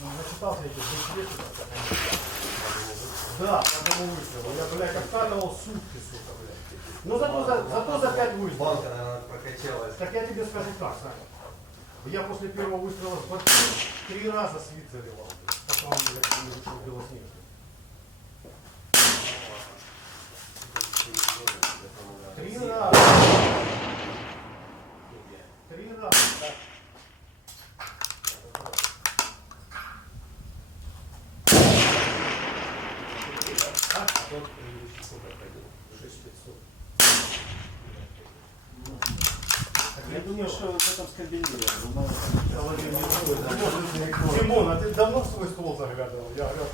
Начитался этих быстрее. Да, по одному выстрелу. Я, блядь, обкатывал сутки, сука, блядь. Ну зато за 5 выстрелов. Банка, наверное, прокачалась. Так я тебе скажу так, Саня. Я после первого выстрела с бочки 3 раза свит заливал. Пока он не вышел белоснежный. Три раза. 3 раза. А тот предыдущий сколько ходил? 6500. Я думаю, что в этом скобеле. Димон, а ты давно в свой стол заглядывал? Я говорю,